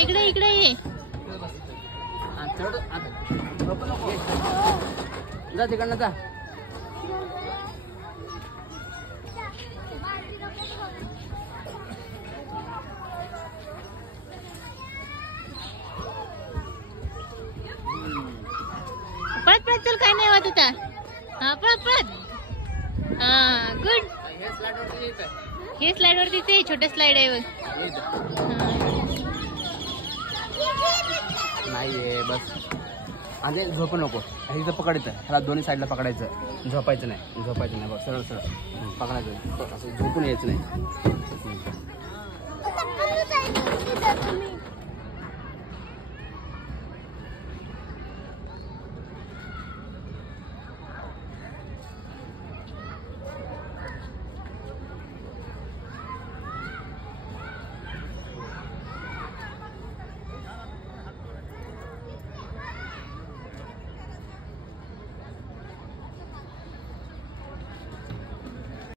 इकडे इकडे ये. जा तिकडनं जा. पळत पळत चल, काय नाही होत आता. हा पळत पळत. हा गुड. हे स्लाइड वरती ते छोटे स्लाइड आहे बघ. नाही बस. आणि झोप नको. इथं पकडायचं, ह्याला दोन्ही साईडला पकडायचं. झोपायचं नाही बघ. सरळ सरळ पकडायचं. असं झोपून यायचं नाही.